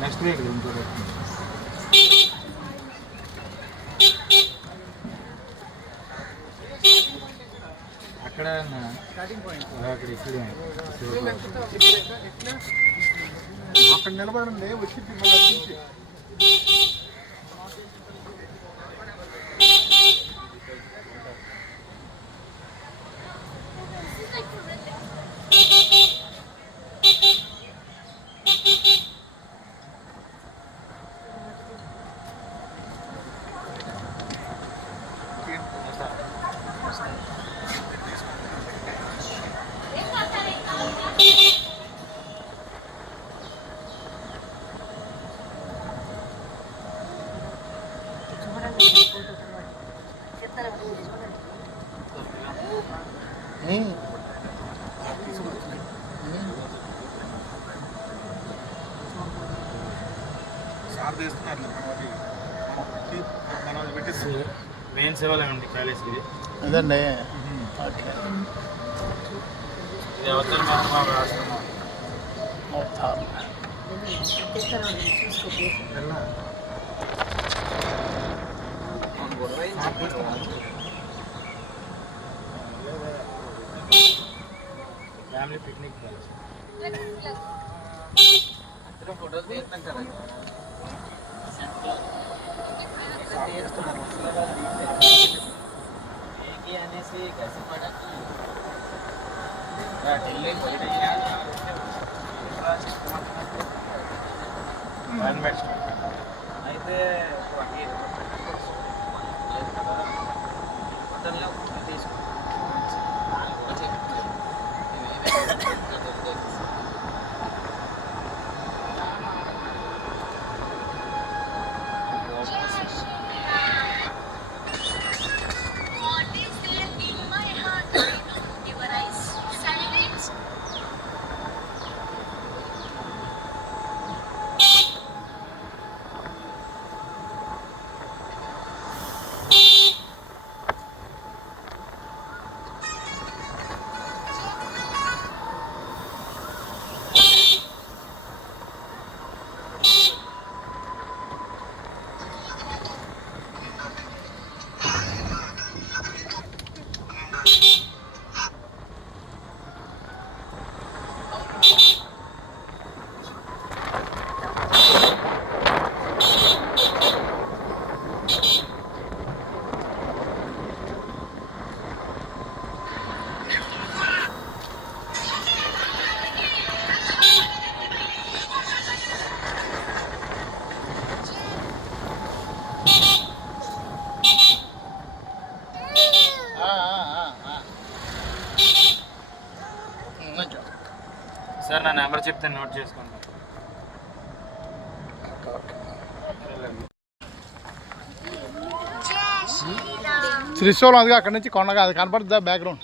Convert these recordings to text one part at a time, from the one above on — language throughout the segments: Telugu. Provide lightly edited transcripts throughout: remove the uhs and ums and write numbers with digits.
నెక్స్ట్ వీక్ ఇంకోటి అక్కడ స్టార్టింగ్ పాయింట్ అక్కడ ఇక్కడే అక్కడ నిలబడండి వచ్చి మెయిన్ సేవలు ఏమండి కాలేజీకి అదండి ఇది అవతల మా రాష్ట్రం ఫ్యామిలీ పిక్నిక్ ఫోటోలు తీస్తాం కదా అనేసి कैसे पड़ा ఢిల్లీ అయితే సార్ నా నెంబర్ చెప్తే నోట్ చేసుకోండి. శ్రీశైలం అదిగా అక్కడి నుంచి కొండగా అది కనపడుతుందా బ్యాక్గ్రౌండ్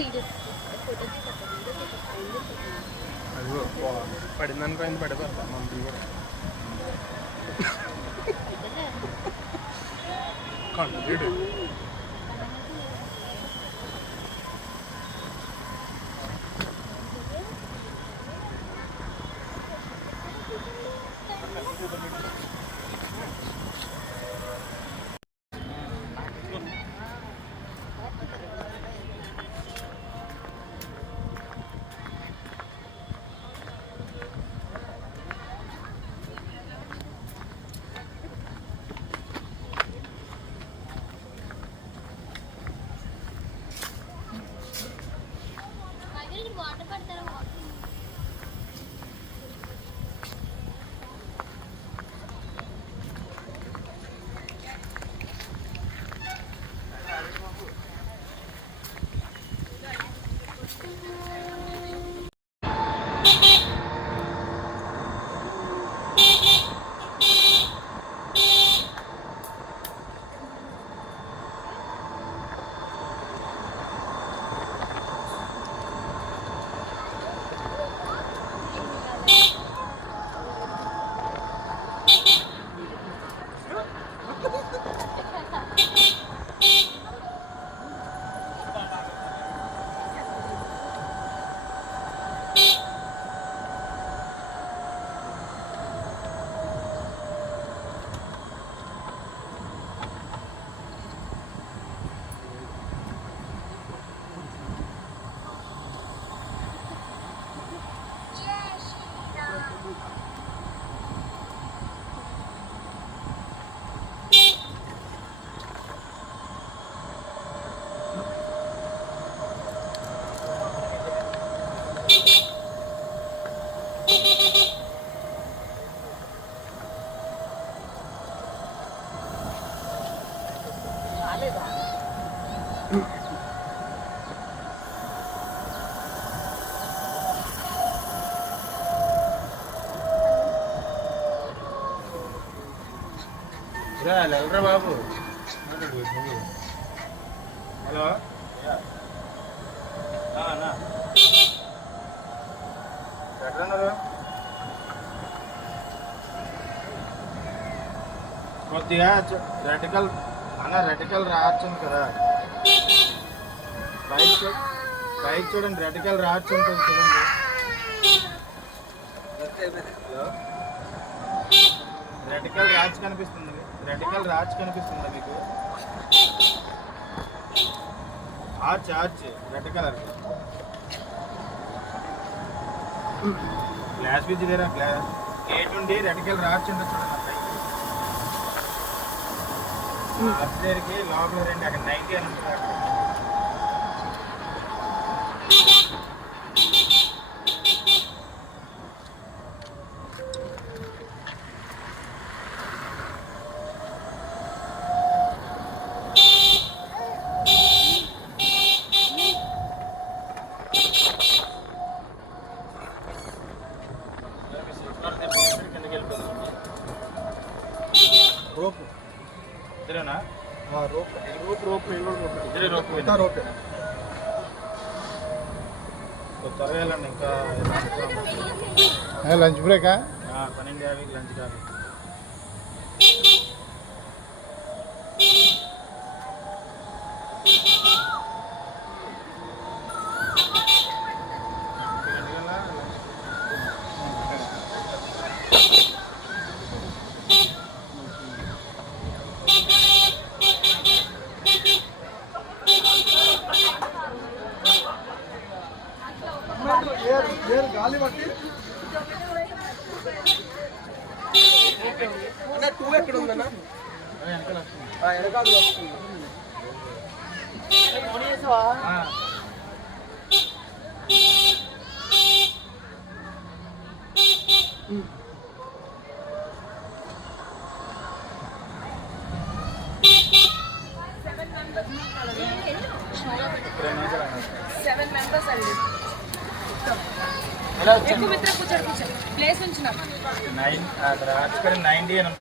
వీడియో ఫోటో అదిగో పడిందనుకో అయింది పడిపోతా మనం కూడా కంటిన్యూడ్ వాటర్ పడతారా ఎవరా బాబు? హలో అన్నా ఎక్కడున్నారు? కొద్దిగా రెటికల్ రెటికల్ రావచ్చు కదా, బైక్ చూడండి, రెటికల్ రావచ్చు ఉంటుంది చూడండి. హలో రెటికల్ రాజ్ కనిపిస్తుంది, రెటికల్ రాజ్ కనిపిస్తుందా మీకు? ఆర్చ్ రెడ్ కలర్ గ్లాస్ బిజ్ వేరా గ్లాస్ గేట్ ఉండి రెటికల్ రాజ్ ఉంటుంది చూడండి. అప్స్టేర్కి లోపల రండి, అక్కడ 90 అని ఉంటుంది. రోప్ ఇద్దరేనా? రోప్ రోప్ ఇద్దరే రోప్ ఇంకా రోపే త్వరగా వెళ్ళండి. ఇంకా లంచ్ బ్రేకా? 12:50 లంచ్ కాదు. గాలి బట్టి అన్న 2 ఎక్కడ ఉందన్న? వెనకాల వస్తుంది. వెనకాల వస్తుంది. సెవెన్ మెంబర్స్ అండి. ఎలా వచ్చాను? ఎక్కువ మిత్ర కూర్చోండి, ప్లేస్ ఉంచిన 9 90 అని